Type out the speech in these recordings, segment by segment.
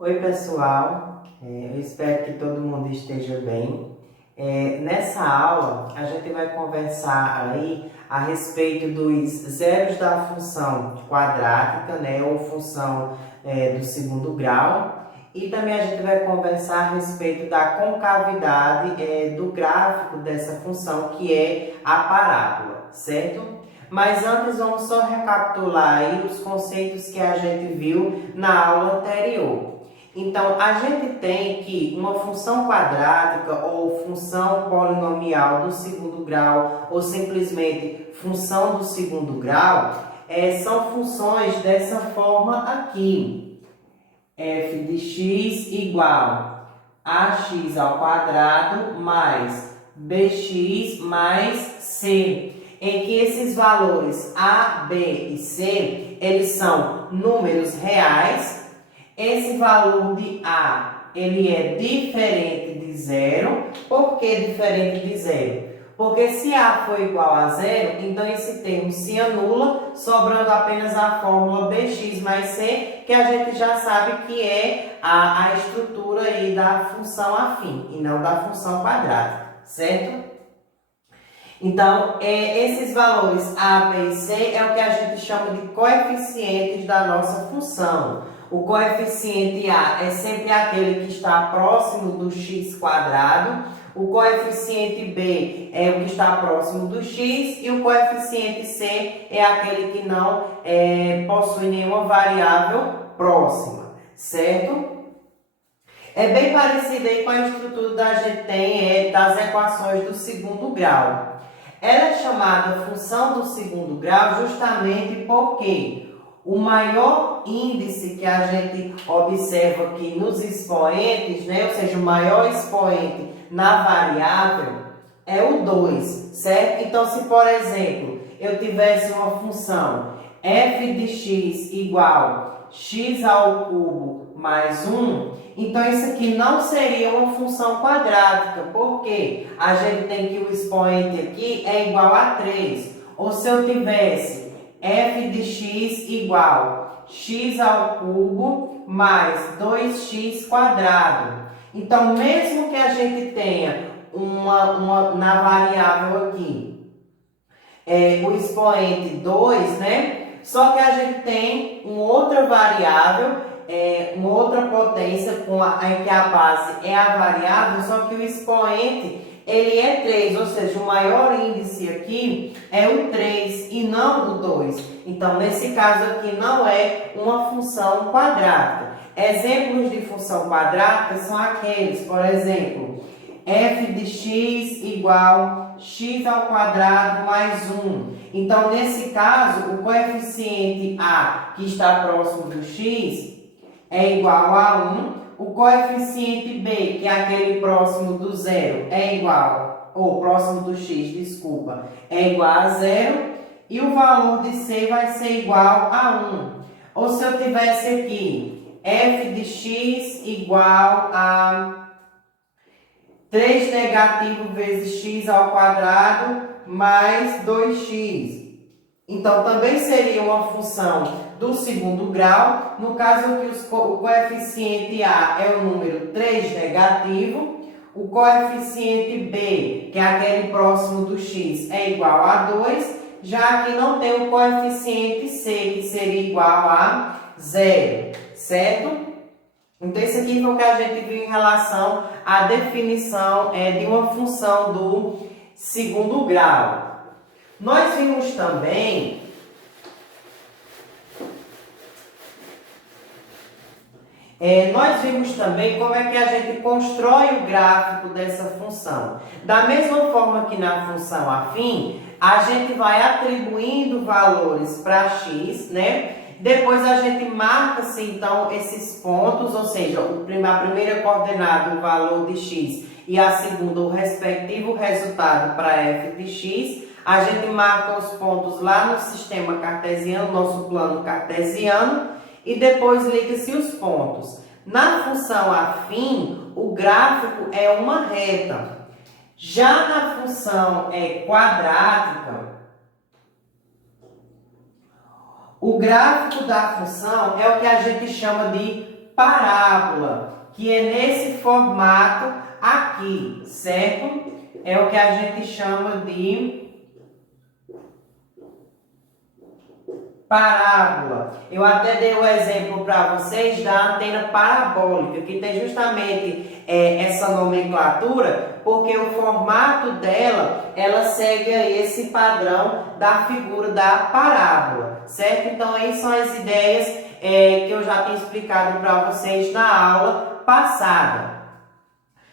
Oi, pessoal. Eu espero que todo mundo esteja bem. Nessa aula, a gente vai conversar aí a respeito dos zeros da função quadrática, né, ou função do segundo grau. E também a gente vai conversar a respeito da concavidade do gráfico dessa função, que é a parábola, certo? Mas antes, vamos só recapitular aí os conceitos que a gente viu na aula anterior. Então, a gente tem que uma função quadrática ou função polinomial do segundo grau ou simplesmente função do segundo grau são funções dessa forma aqui. F de x igual a x ao quadrado mais bx mais c, em que esses valores a, b e c, eles são números reais. Esse valor de A, ele é diferente de zero. Por que diferente de zero? Porque se A for igual a zero, então esse termo se anula, sobrando apenas a fórmula bx mais c, que a gente já sabe que é a estrutura aí da função afim, e não da função quadrática, certo? Então, esses valores A, B e C é o que a gente chama de coeficientes da nossa função. O coeficiente A é sempre aquele que está próximo do x quadrado. O coeficiente B é o que está próximo do x. E o coeficiente C é aquele que não possui nenhuma variável próxima, certo? É bem parecido aí com a estrutura que a gente tem das equações do segundo grau. Ela é chamada função do segundo grau justamente porque o maior índice que a gente observa aqui nos expoentes, né, ou seja, o maior expoente na variável é o 2, certo? Então, se por exemplo, eu tivesse uma função f de x igual x ao cubo mais 1, então isso aqui não seria uma função quadrática, porque a gente tem que o expoente aqui é igual a 3. Ou se eu tivesse f de x igual x ao cubo mais 2x quadrado. Então, mesmo que a gente tenha na variável aqui o expoente 2, né? Só que a gente tem uma outra variável, uma outra potência em que a base é a variável, só que o expoente ele é 3, ou seja, o maior índice aqui é o 3 e não o 2. Então, nesse caso aqui não é uma função quadrática. Exemplos de função quadrática são aqueles, por exemplo, f de x igual x ao quadrado mais 1. Então, nesse caso, o coeficiente a, que está próximo do x, é igual a 1. O coeficiente b, que é aquele próximo do zero, é igual, ou próximo do x, desculpa, é igual a 0. E o valor de c vai ser igual a 1. Ou se eu tivesse aqui f de x igual a 3 negativo vezes x ao quadrado mais 2x. Então, também seria uma função do segundo grau. No caso aqui, o coeficiente A é o número 3 negativo. O coeficiente B, que é aquele próximo do x, é igual a 2. Já que não tem o coeficiente C, que seria igual a 0, certo? Então, isso aqui foi o que a gente viu em relação à definição de uma função do segundo grau. Nós vimos também como é que a gente constrói o gráfico dessa função. Da mesma forma que na função afim, a gente vai atribuindo valores para x, né? Depois a gente marca-se então esses pontos, ou seja, a primeira coordenada, o valor de x, e a segunda, o respectivo resultado para f de x. A gente marca os pontos lá no sistema cartesiano, nosso plano cartesiano, e depois liga-se os pontos. Na função afim, o gráfico é uma reta. Já na função quadrática, o gráfico da função é o que a gente chama de parábola, que é nesse formato aqui, certo? É o que a gente chama de parábola. Eu até dei o exemplo para vocês da antena parabólica, que tem justamente essa nomenclatura, porque o formato dela, ela segue esse padrão da figura da parábola, certo? Então, aí são as ideias que eu já tinha explicado para vocês na aula passada.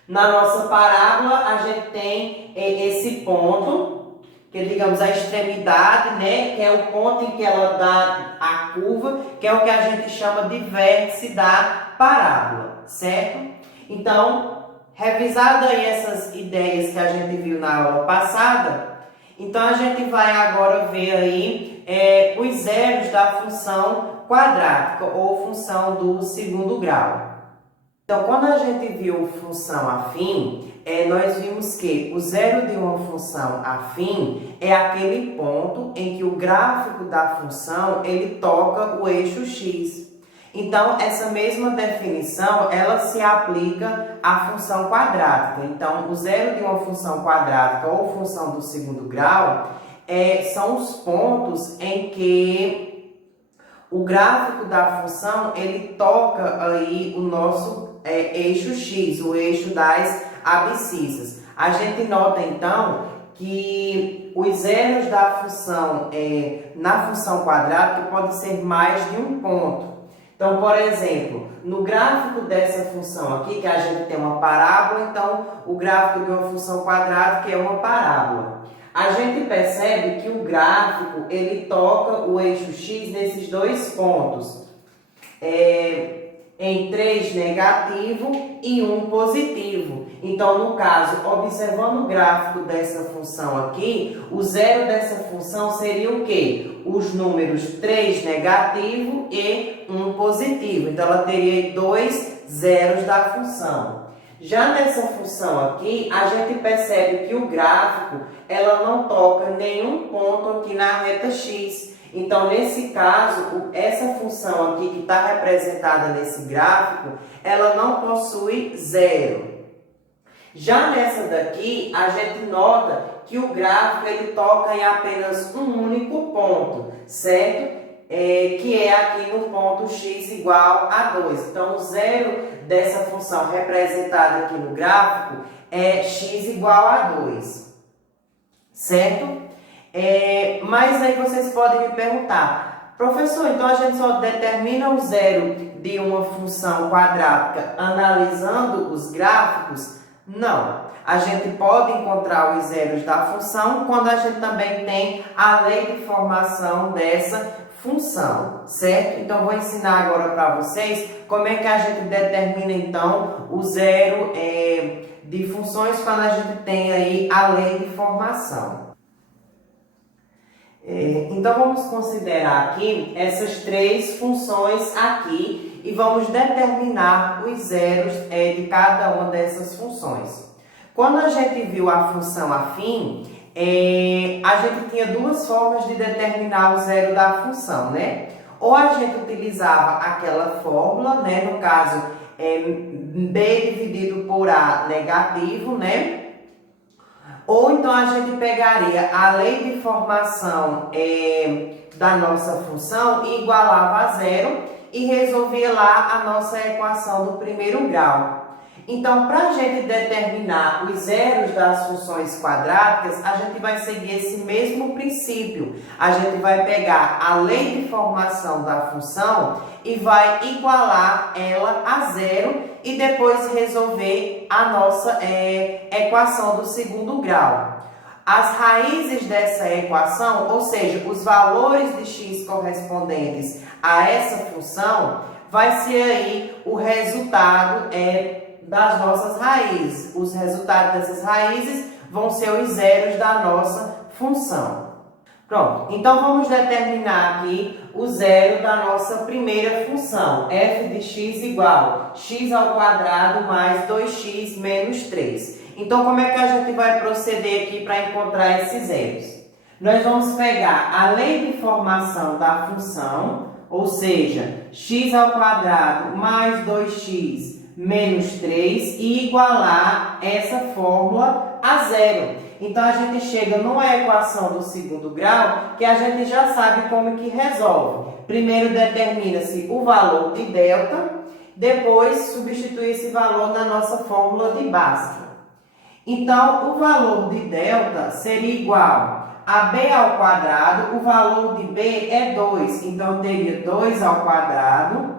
Na nossa parábola, a gente tem esse ponto, que é, digamos, a extremidade, né? Que é o ponto em que ela dá a curva, que é o que a gente chama de vértice da parábola, certo? Então, revisado aí essas ideias que a gente viu na aula passada, então a gente vai agora ver aí os zeros da função quadrática ou função do segundo grau. Então, quando a gente viu função afim, nós vimos que o zero de uma função afim é aquele ponto em que o gráfico da função ele toca o eixo x. Então, essa mesma definição ela se aplica à função quadrática. Então, o zero de uma função quadrática ou função do segundo grau são os pontos em que o gráfico da função ele toca aí o nosso eixo x, o eixo das abscissas. A gente nota então que os zeros da função na função quadrática pode ser mais de um ponto. Então, por exemplo, no gráfico dessa função aqui, que a gente tem uma parábola, então o gráfico de uma função quadrática é uma parábola. A gente percebe que o gráfico ele toca o eixo x nesses dois pontos, em 3 negativo e 1 positivo. Então, no caso, observando o gráfico dessa função aqui, o zero dessa função seria o quê? Os números 3 negativo e 1 positivo. Então, ela teria 2 zeros da função. Já nessa função aqui, a gente percebe que o gráfico ela não toca nenhum ponto aqui na reta x. Então, nesse caso, essa função aqui que está representada nesse gráfico, ela não possui zero. Já nessa daqui, a gente nota que o gráfico ele toca em apenas um único ponto, certo? Que é aqui no ponto x igual a 2. Então, o zero dessa função representada aqui no gráfico é x igual a 2, certo? Mas aí vocês podem me perguntar, professor, então a gente só determina o zero de uma função quadrática analisando os gráficos? Não. A gente pode encontrar os zeros da função quando a gente também tem a lei de formação dessa função, certo? Então, vou ensinar agora para vocês como é que a gente determina, então, o zero de funções quando a gente tem aí a lei de formação. Então, vamos considerar aqui essas três funções aqui e vamos determinar os zeros de cada uma dessas funções. Quando a gente viu a função afim, a gente tinha duas formas de determinar o zero da função, né? Ou a gente utilizava aquela fórmula, né? No caso, B dividido por A negativo, né? Ou então a gente pegaria a lei de formação da nossa função e igualava a zero e resolvia lá a nossa equação do primeiro grau. Então, para a gente determinar os zeros das funções quadráticas, a gente vai seguir esse mesmo princípio. A gente vai pegar a lei de formação da função e vai igualar ela a zero e depois resolver a nossa equação do segundo grau. As raízes dessa equação, ou seja, os valores de x correspondentes a essa função, vai ser aí o resultado das nossas raízes. Os resultados dessas raízes vão ser os zeros da nossa função. Pronto, então vamos determinar aqui o zero da nossa primeira função, f de x igual x ao quadrado mais 2x menos 3. Então, como é que a gente vai proceder aqui para encontrar esses zeros? Nós vamos pegar a lei de formação da função, ou seja, x ao quadrado mais 2x menos 3 e igualar essa fórmula a zero. Então, a gente chega numa equação do segundo grau que a gente já sabe como que resolve. Primeiro determina-se o valor de delta, depois substitui esse valor na nossa fórmula de Bhaskara. Então, o valor de delta seria igual a b ao quadrado, o valor de b é 2, então teria 2 ao quadrado,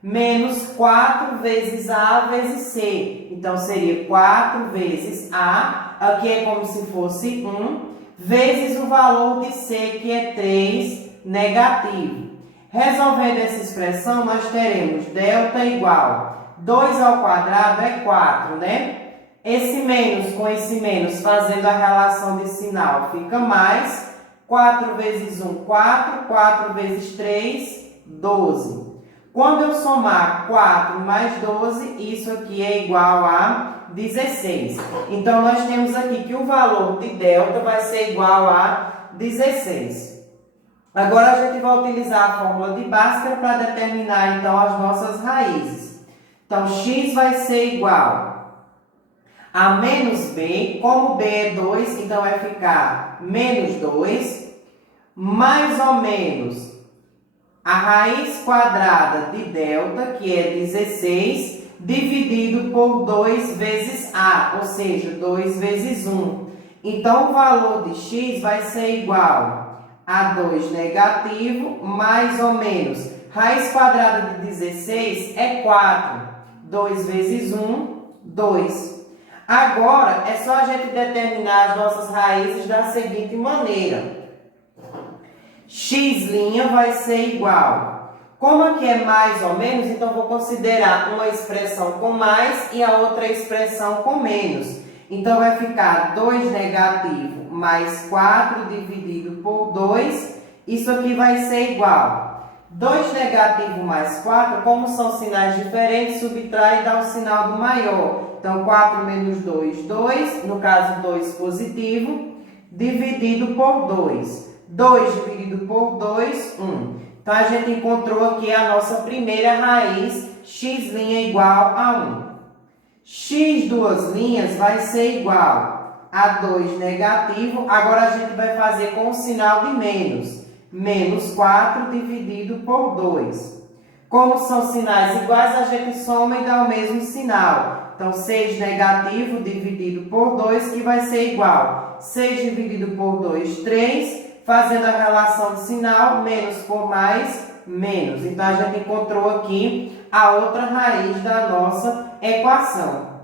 menos 4 vezes a vezes c, então seria 4 vezes a, aqui é como se fosse 1, vezes o valor de c, que é 3, negativo. Resolvendo essa expressão, nós teremos delta igual 2 ao quadrado é 4, né? Esse menos com esse menos, fazendo a relação de sinal, fica mais. 4 vezes 1, 4. 4 vezes 3, 12. Quando eu somar 4 mais 12, isso aqui é igual a 16. Então, nós temos aqui que o valor de delta vai ser igual a 16. Agora, a gente vai utilizar a fórmula de Bhaskara para determinar, então, as nossas raízes. Então, x vai ser igual a menos b, como b é 2, então vai ficar menos 2, mais ou menos a raiz quadrada de delta, que é 16, dividido por 2 vezes a, ou seja, 2 vezes 1. Então, o valor de x vai ser igual a 2 negativo, mais ou menos, raiz quadrada de 16 é 4. 2 vezes 1, 2. Agora, é só a gente determinar as nossas raízes da seguinte maneira. X' vai ser igual. Como aqui é mais ou menos, então vou considerar uma expressão com mais e a outra expressão com menos. Então, vai ficar 2 negativo mais 4 dividido por 2. Isso aqui vai ser igual. 2 negativo mais 4, como são sinais diferentes, subtrai e dá o sinal do maior. Então, 4 menos 2, 2. No caso, 2 positivo, dividido por 2. 2 dividido por 2, 1. Então, a gente encontrou aqui a nossa primeira raiz, x' igual a 1. X duas linhas vai ser igual a 2 negativo. Agora, a gente vai fazer com o sinal de menos. Menos 4 dividido por 2. Como são sinais iguais, a gente soma e dá o mesmo sinal. Então, 6 negativo dividido por 2, que vai ser igual. 6 dividido por 2, 3. Fazendo a relação de sinal, menos por mais, menos. Então, a gente encontrou aqui a outra raiz da nossa equação.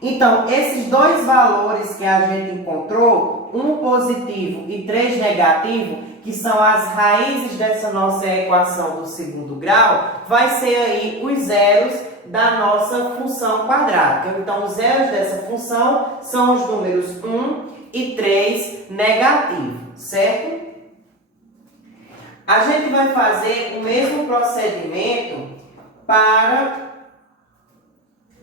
Então, esses dois valores que a gente encontrou, um positivo e 3 negativo, que são as raízes dessa nossa equação do segundo grau, vai ser aí os zeros da nossa função quadrática. Então, os zeros dessa função são os números 1 e 3 negativos, certo? A gente vai fazer o mesmo procedimento para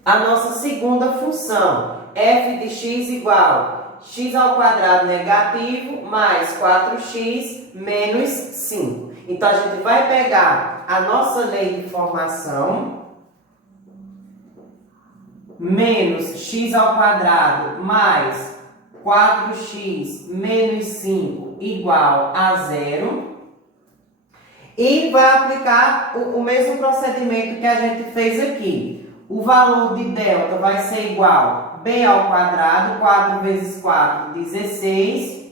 a nossa segunda função, f de x igual x ao quadrado negativo mais 4x menos 5. Então, a gente vai pegar a nossa lei de formação, menos x ao quadrado mais 4x menos 5 igual a 0. E vai aplicar o mesmo procedimento que a gente fez aqui. O valor de delta vai ser igual a b ao quadrado, 4 vezes 4, 16,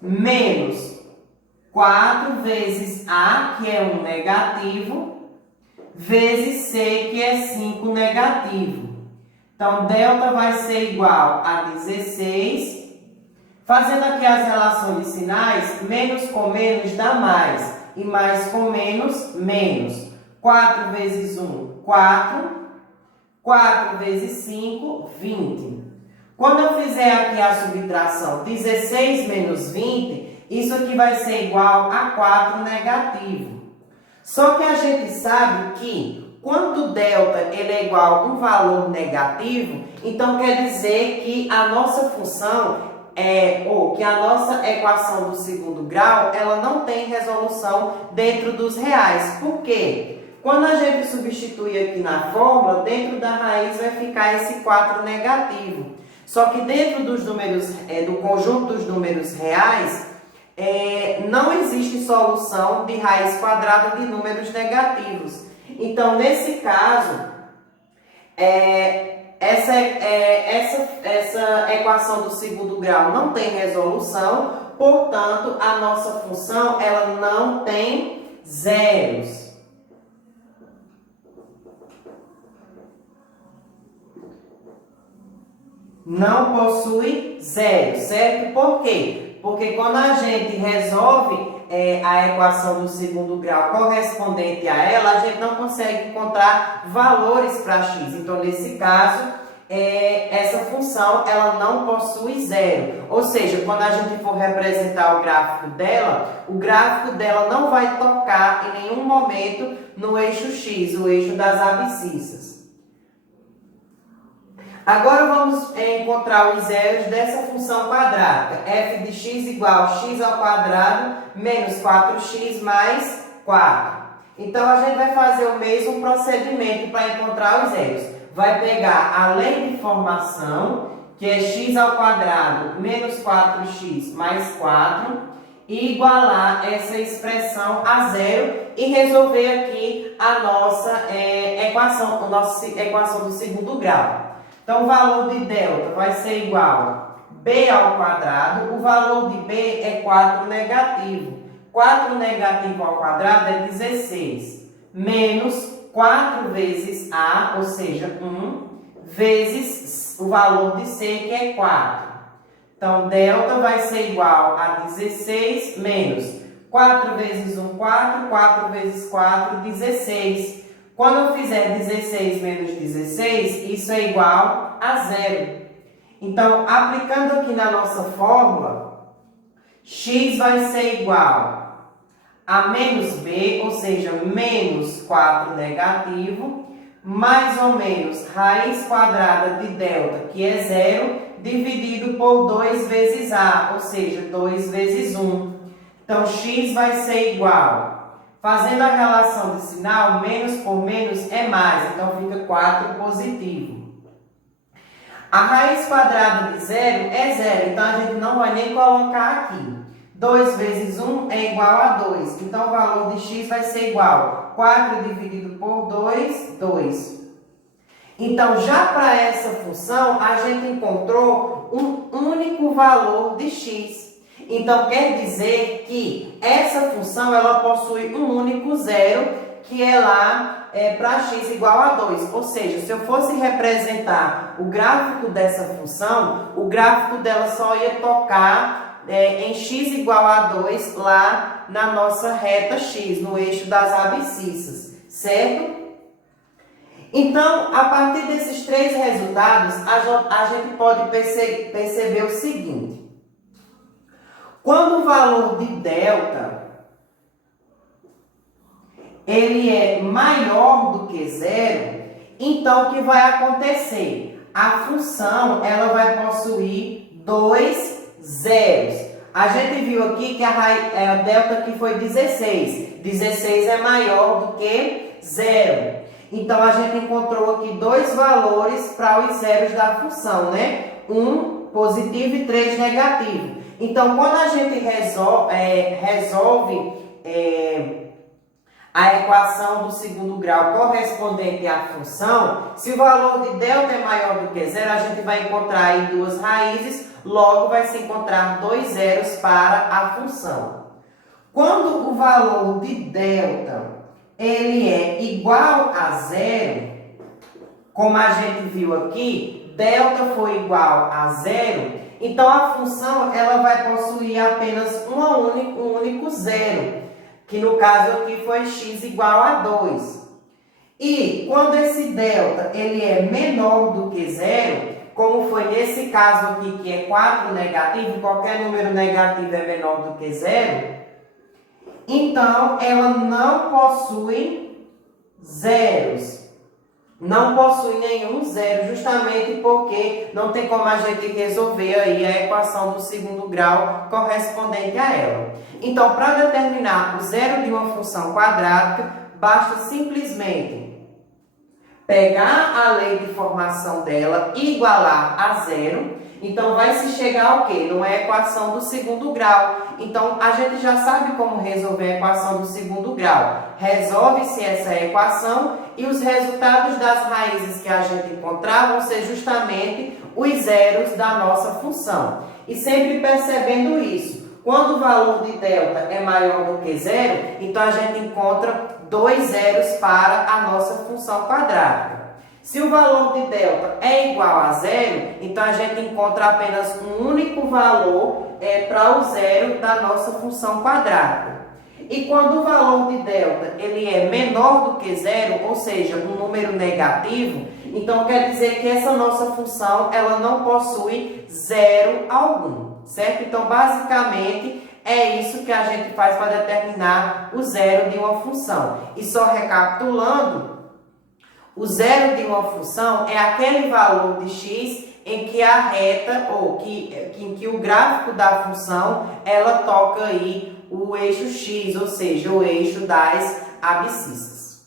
menos 4 vezes a, que é 1 negativo, vezes c, que é 5 negativo. Então, delta vai ser igual a 16. Fazendo aqui as relações de sinais, menos com menos dá mais. E mais com menos, menos. 4 vezes 1, 4. 4 vezes 5, 20. Quando eu fizer aqui a subtração 16 menos 20, isso aqui vai ser igual a 4 negativo. Só que a gente sabe que quando delta ele é igual a um valor negativo, então quer dizer que a nossa função ou que a nossa equação do segundo grau, ela não tem resolução dentro dos reais. Por quê? Quando a gente substitui aqui na fórmula, dentro da raiz vai ficar esse 4 negativo. Só que dentro dos números, do conjunto dos números reais, não existe solução de raiz quadrada de números negativos. Então, nesse caso, essa equação do segundo grau não tem resolução, portanto, a nossa função ela não tem zeros. Não possui zero, certo? Por quê? Porque quando a gente resolve a equação do segundo grau correspondente a ela, a gente não consegue encontrar valores para x. Então, nesse caso, essa função ela não possui zero. Ou seja, quando a gente for representar o gráfico dela não vai tocar em nenhum momento no eixo x, o eixo das abscissas. Agora vamos encontrar os zeros dessa função quadrática. F de x igual a x ao quadrado menos 4x mais 4. Então, a gente vai fazer o mesmo procedimento para encontrar os zeros. Vai pegar a lei de formação, que é x ao quadrado menos 4x mais 4, e igualar essa expressão a zero e resolver aqui a nossa equação do segundo grau. Então, o valor de delta vai ser igual a b ao quadrado. O valor de b é 4 negativo. 4 negativo ao quadrado é 16. Menos 4 vezes a, ou seja, 1, vezes o valor de c, que é 4. Então, delta vai ser igual a 16 menos 4 vezes 1, 4. 4 vezes 4, 16. Quando eu fizer 16 menos 16, isso é igual a zero. Então, aplicando aqui na nossa fórmula, x vai ser igual a menos b, ou seja, menos 4 negativo, mais ou menos raiz quadrada de delta, que é zero, dividido por 2 vezes a, ou seja, 2 vezes 1. Então, x vai ser igual... Fazendo a relação de sinal, menos por menos é mais, então fica 4 positivo. A raiz quadrada de zero é zero, então a gente não vai nem colocar aqui. 2 vezes 1 é igual a 2, então o valor de x vai ser igual a 4 dividido por 2, 2. Então, já para essa função, a gente encontrou um único valor de x. Então, quer dizer que essa função ela possui um único zero, que é lá para x igual a 2. Ou seja, se eu fosse representar o gráfico dessa função, o gráfico dela só ia tocar em x igual a 2 lá na nossa reta x, no eixo das abscissas, certo? Então, a partir desses três resultados, a gente pode perceber o seguinte. Quando o valor de delta ele é maior do que zero, então o que vai acontecer? A função ela vai possuir dois zeros. A gente viu aqui que a delta aqui foi 16. 16 é maior do que zero. Então, a gente encontrou aqui dois valores para os zeros da função, né? 1 positivo e 3 negativo. Então, quando a gente resolve a equação do segundo grau correspondente à função, se o valor de delta é maior do que zero, a gente vai encontrar aí duas raízes, logo vai se encontrar dois zeros para a função. Quando o valor de delta ele é igual a zero, como a gente viu aqui, delta foi igual a zero, então a função ela vai possuir apenas um único zero, que no caso aqui foi x igual a 2. E quando esse delta ele é menor do que zero, como foi nesse caso aqui que é 4 negativo, qualquer número negativo é menor do que zero, então ela não possui zeros. não possui nenhum zero, justamente porque não tem como a gente resolver aí a equação do segundo grau correspondente a ela. Então, para determinar o zero de uma função quadrática, basta simplesmente pegar a lei de formação dela e igualar a zero. Então, vai se chegar ao quê? Numa equação do segundo grau. Então, a gente já sabe como resolver a equação do segundo grau. Resolve-se essa equação e os resultados das raízes que a gente encontrar vão ser justamente os zeros da nossa função. E sempre percebendo isso. Quando o valor de delta é maior do que zero, então a gente encontra dois zeros para a nossa função quadrática. Se o valor de delta é igual a zero, então a gente encontra apenas um único valor para o zero da nossa função quadrática. E quando o valor de delta ele é menor do que zero, ou seja, um número negativo, então quer dizer que essa nossa função ela não possui zero algum, certo? Então, basicamente, é isso que a gente faz para determinar o zero de uma função. E só recapitulando, o zero de uma função é aquele valor de x em que a reta, em que o gráfico da função, ela toca aí o eixo x, ou seja, o eixo das abscissas.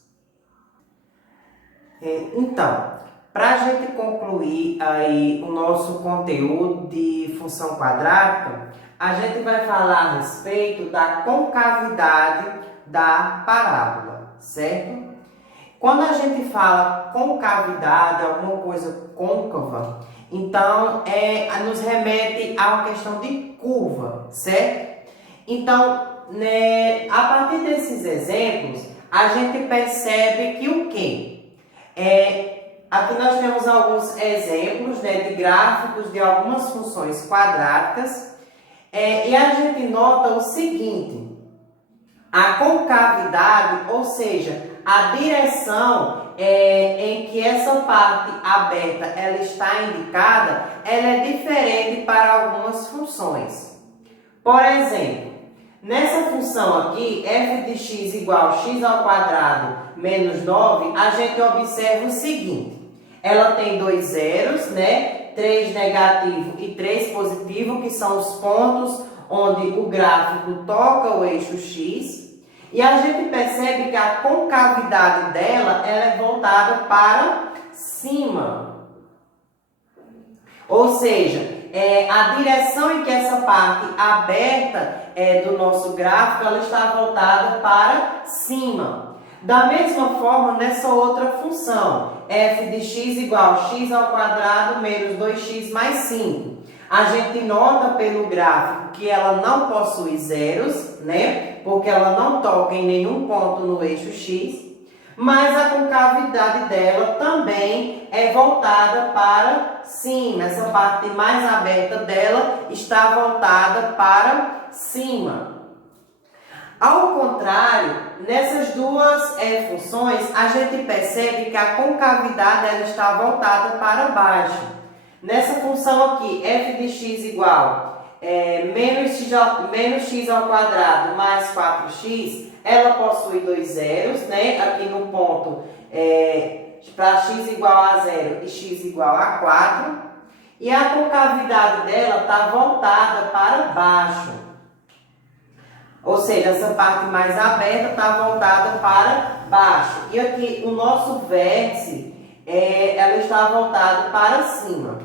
Então, para a gente concluir aí o nosso conteúdo de função quadrática, a gente vai falar a respeito da concavidade da parábola, certo? Quando a gente fala concavidade, alguma coisa côncava, então nos remete a uma questão de curva, certo? Então, a partir desses exemplos, a gente percebe que o quê? Aqui nós temos alguns exemplos de gráficos de algumas funções quadráticas e a gente nota o seguinte, a concavidade, ou seja, a direção em que essa parte aberta ela está indicada, ela é diferente para algumas funções. Por exemplo, nessa função aqui, f de x igual a x ao quadrado menos 9, a gente observa o seguinte, ela tem dois zeros, 3 negativo e 3 positivo, que são os pontos onde o gráfico toca o eixo x, e a gente percebe que a concavidade dela ela é voltada para cima. Ou seja, a direção em que essa parte aberta do nosso gráfico ela está voltada para cima. Da mesma forma, nessa outra função, f de x igual a x ao quadrado menos 2x mais 5. A gente nota pelo gráfico que ela não possui zeros, porque ela não toca em nenhum ponto no eixo x, mas a concavidade dela também é voltada para cima. Essa parte mais aberta dela está voltada para cima. Ao contrário, nessas duas funções, a gente percebe que a concavidade ela está voltada para baixo. Nessa função aqui, f de x igual menos x ao quadrado mais 4x, ela possui dois zeros, aqui no ponto para x igual a 0 e x igual a 4, e a concavidade dela está voltada para baixo. Ou seja, essa parte mais aberta está voltada para baixo. E aqui o nosso vértice, ela está voltada para cima.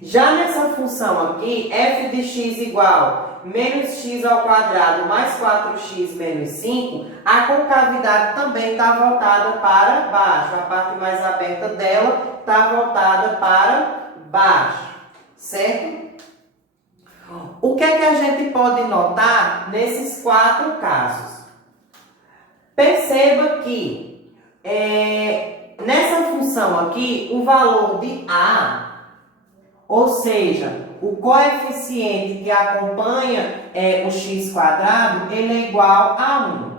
Já nessa função aqui, f de x igual menos x ao quadrado mais 4x menos 5, a concavidade também está voltada para baixo. A parte mais aberta dela está voltada para baixo, certo? O que é que a gente pode notar nesses quatro casos? Perceba que nessa função aqui, o valor de A, ou seja, o coeficiente que acompanha o x quadrado, ele é igual a 1.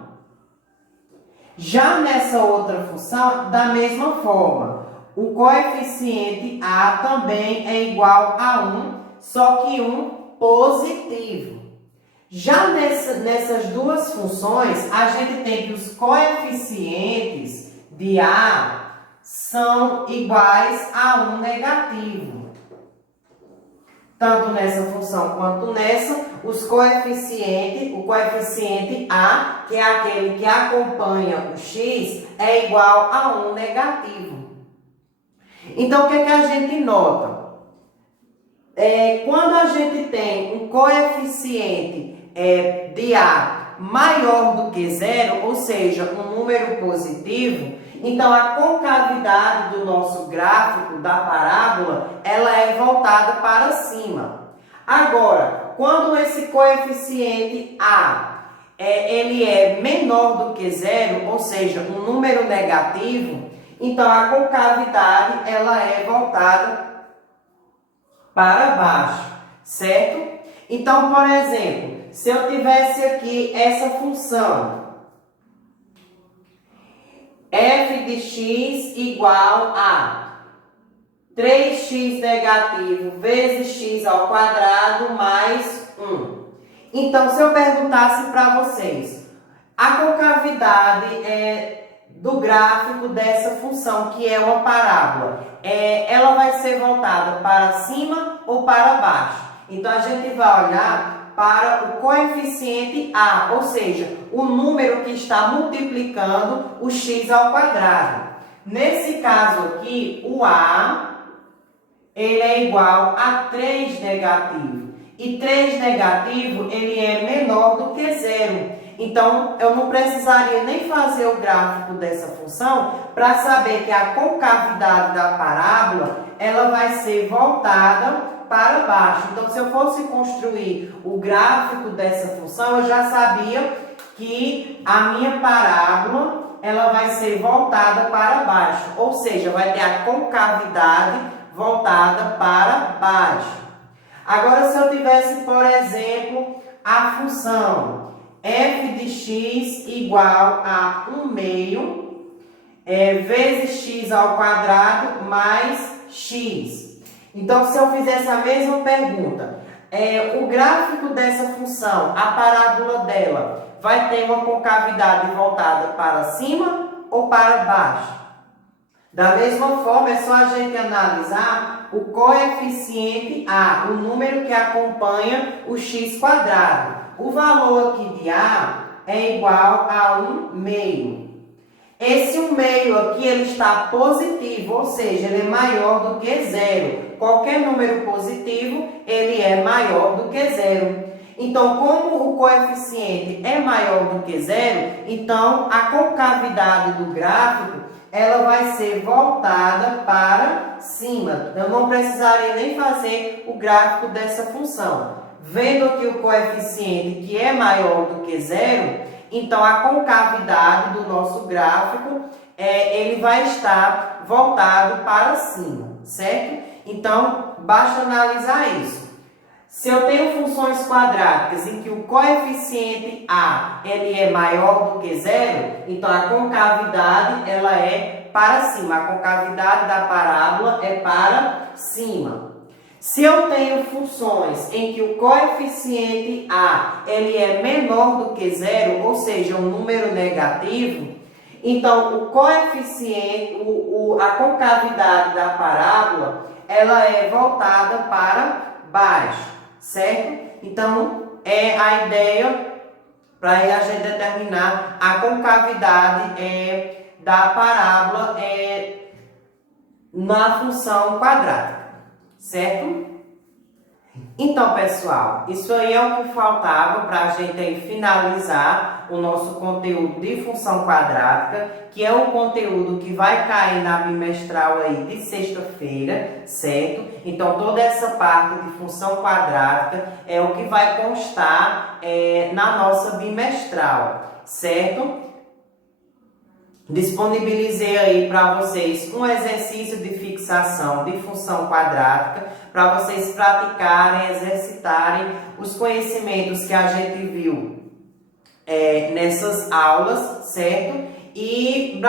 Já nessa outra função, da mesma forma, o coeficiente A também é igual a 1, só que 1 positivo. Já nessas duas funções, a gente tem que os coeficientes de A são iguais a 1 negativo. Tanto nessa função quanto nessa, os coeficientes, o coeficiente A, que é aquele que acompanha o x, é igual a 1 negativo. Então, o que a gente nota? Quando a gente tem um coeficiente de A maior do que zero, ou seja, um número positivo, então a concavidade do nosso gráfico da parábola, ela é voltada para cima. Agora, quando esse coeficiente A ele é menor do que zero, ou seja, um número negativo, então a concavidade ela é voltada para baixo, certo? Então, por exemplo, se eu tivesse aqui essa função f de x igual a 3x negativo vezes x ao quadrado mais 1. Então, se eu perguntasse para vocês, a concavidade do gráfico dessa função, que é uma parábola, ela vai ser voltada para cima ou para baixo? Então, a gente vai olhar para o coeficiente A, ou seja, o número que está multiplicando o x ao quadrado. Nesse caso aqui, o A ele é igual a 3 negativo. E 3 negativo, ele é menor do que zero. Então, eu não precisaria nem fazer o gráfico dessa função para saber que a concavidade da parábola, ela vai ser voltada para baixo. Então, se eu fosse construir o gráfico dessa função, eu já sabia que a minha parábola, ela vai ser voltada para baixo. Ou seja, vai ter a concavidade voltada para baixo. Agora, se eu tivesse, por exemplo, a função f de x igual a 1 meio vezes x ao quadrado mais x. Então, se eu fizesse a mesma pergunta, o gráfico dessa função, a parábola dela, vai ter uma concavidade voltada para cima ou para baixo? Da mesma forma, é só a gente analisar o coeficiente A, o número que acompanha o x quadrado. O valor aqui de A é igual a 1 meio. Esse 1 meio aqui, ele está positivo, ou seja, ele é maior do que zero. Qualquer número positivo, ele é maior do que zero. Então, como o coeficiente é maior do que zero, então a concavidade do gráfico, ela vai ser voltada para cima. Eu não precisaria nem fazer o gráfico dessa função. Vendo aqui o coeficiente que é maior do que zero, então a concavidade do nosso gráfico, ele vai estar voltado para cima, certo? Então, basta analisar isso. Se eu tenho funções quadráticas em que o coeficiente A ele é maior do que zero, então a concavidade ela é para cima. A concavidade da parábola é para cima. Se eu tenho funções em que o coeficiente A ele é menor do que zero, ou seja, um número negativo, então o coeficiente, a concavidade da parábola, ela é voltada para baixo, certo? Então, é a ideia para a gente determinar a concavidade da parábola na função quadrática, certo? Então, pessoal, isso aí é o que faltava para a gente aí finalizar o nosso conteúdo de função quadrática, que é o conteúdo que vai cair na bimestral aí de sexta-feira, certo? Então, toda essa parte de função quadrática é o que vai constar na nossa bimestral, certo? Disponibilizei aí para vocês um exercício de fixação de função quadrática para vocês praticarem, exercitarem os conhecimentos que a gente viu nessas aulas, certo? E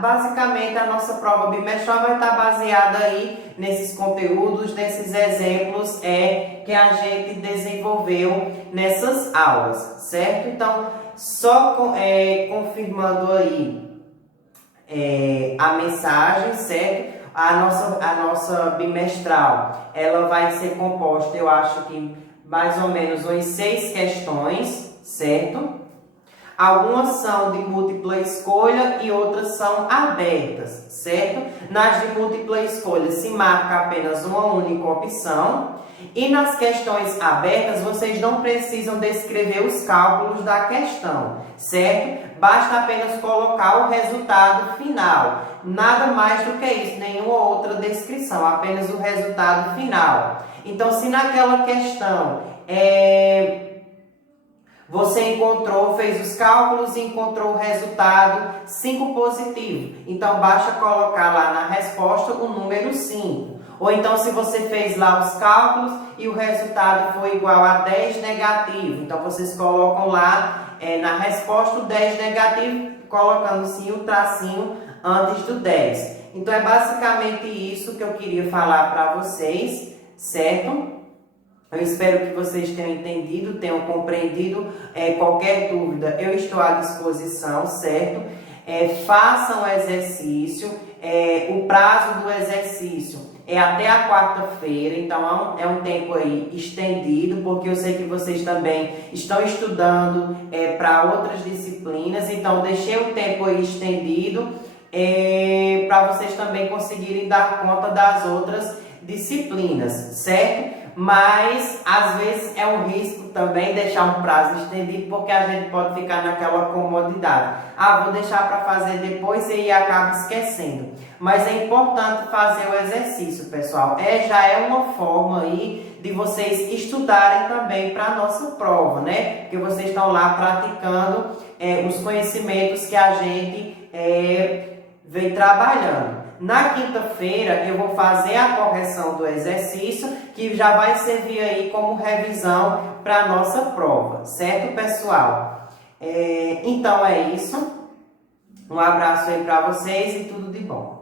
basicamente a nossa prova bimestral vai estar baseada aí nesses conteúdos, nesses exemplos que a gente desenvolveu nessas aulas, certo? Então, só confirmando aí a mensagem, certo? A nossa bimestral, ela vai ser composta, eu acho que mais ou menos umas 6 questões, certo? Algumas são de múltipla escolha e outras são abertas, certo? Nas de múltipla escolha se marca apenas uma única opção. E nas questões abertas, vocês não precisam descrever os cálculos da questão, certo? Basta apenas colocar o resultado final. Nada mais do que isso, nenhuma outra descrição, apenas o resultado final. Então, se naquela questão você fez os cálculos e encontrou o resultado 5 positivo, então basta colocar lá na resposta o número 5. Ou então, se você fez lá os cálculos e o resultado foi igual a 10 negativo, então vocês colocam lá na resposta o 10 negativo, colocando sim o tracinho antes do 10. Então, é basicamente isso que eu queria falar para vocês, certo? Eu espero que vocês tenham entendido, tenham compreendido. Qualquer dúvida, eu estou à disposição, certo? Façam o exercício. O prazo do exercício é até a quarta-feira, então é um tempo aí estendido, porque eu sei que vocês também estão estudando para outras disciplinas, então deixei o tempo aí estendido para vocês também conseguirem dar conta das outras disciplinas, certo? Mas às vezes é um risco também deixar um prazo estendido, porque a gente pode ficar naquela comodidade. Vou deixar para fazer depois e aí acaba esquecendo. Mas é importante fazer o exercício, pessoal. Já é uma forma aí de vocês estudarem também para a nossa prova, né? Porque vocês estão lá praticando os conhecimentos que a gente vem trabalhando. Na quinta-feira eu vou fazer a correção do exercício, que já vai servir aí como revisão para a nossa prova, certo, pessoal? Então é isso. Um abraço aí para vocês e tudo de bom.